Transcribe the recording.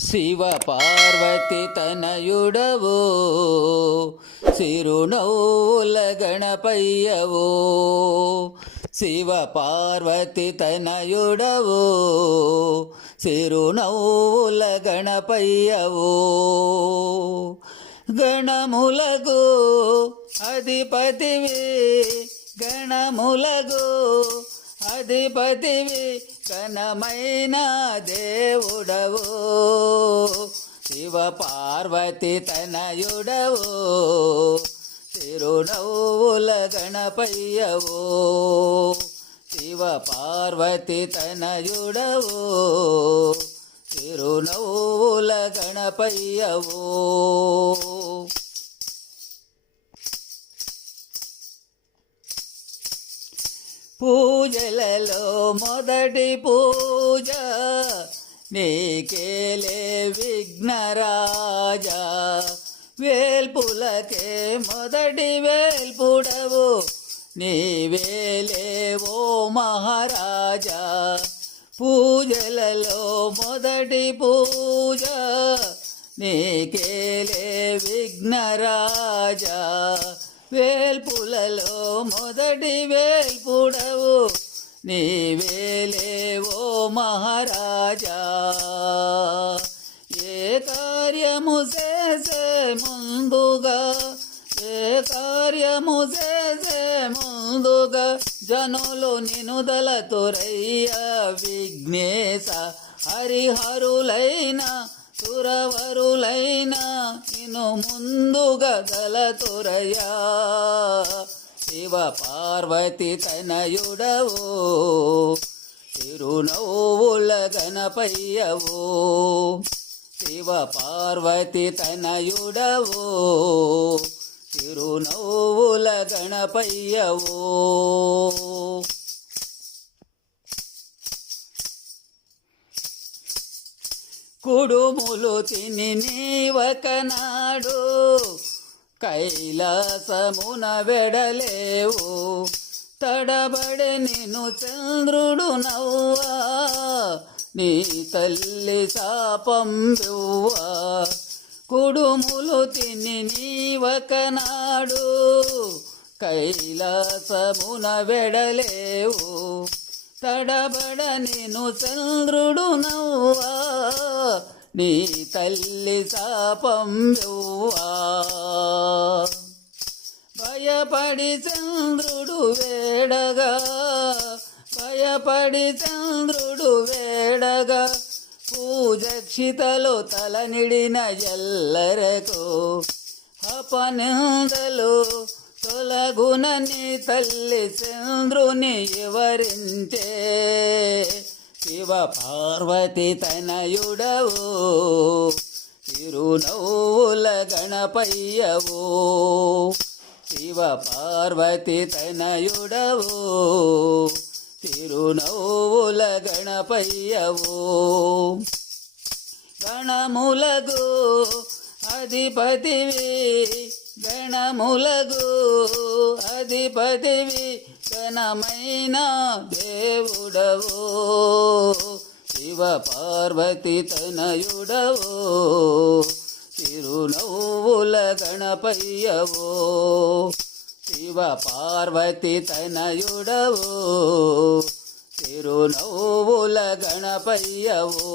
శివ పార్వతి తనయుడవో సిరునౌల గణపయ్యవో శివ పార్వతి తనయుడవో సిరునౌల గణపయ్యవో గణములగు అధిపతివి గణములగు అధిపతివి కనమైన దేవుడవు. శివ పార్వతి తనయుడవు. తిరునవ్వుల గణపయ్యవు. శివ పార్వతి తనయుడవు. తిరునవ్వుల గణపయ్యవు. పూజలలో మొదటి పూజ నీకేలే విఘ్నరాజా. వేల్పులకే మొదటి వేల్పుడవు నీవేలే ఓ మహారాజా. పూజలలో మొదటి పూజ నీకేలే విఘ్నరాజా. వేల్పులలో మొదటి వేల్పుడవు నీ వేలే ఓ మహారాజా. ఏ కార్యము చేసే ముందుగా ఏ కార్యము చేసే ముందుగా జనులు నినుదలతోరయ్య విఘ్నేశ హరిహరులైన సురవరులైన నిన్ను ముందుగా గలతురయా శివ పార్వతి తనయుడవు తిరునవ్వుల గణపయ్యవు శివ పార్వతి తనయుడవు తిరునవ్వుల గణపయ్యవో కుడుములు తిని నీవకనాడు కైలాసమున వెడలేవు. తడబడే నిన్ను చంద్రుడు నవ్వా. నీ తల్లి శాపం బివ్వా కుడుములు తిని నీవకనాడు కైలాసమున వెడలేవు. తడబడ నిన్ను చంద్రుడు నవ్వా. నీ తల్లి శాపం భయపడి చంద్రుడు వేడగా భయపడి చంద్రుడు వేడగా పూజక్షితలో తలనిడిన ఎల్లరకు అపనిందలు తొలగునని తల్లి చంద్రుని వివరించే. శివ పార్వతి తనయుడవు తిరునవ్వుల గణపయ్యవు. శివ పార్వతి తనయుడవు తిరునవ్వుల గణపయ్యవు. గణములగు అధిపతివి గణములగు అధిపతివి గణమైన దేవుడవు శివ పార్వతి తనయుడవు తిరునవ్వుల గణపయ్యవో శివ పార్వతి తనయుడవు తిరునవ్వుల గణపయ్యవో.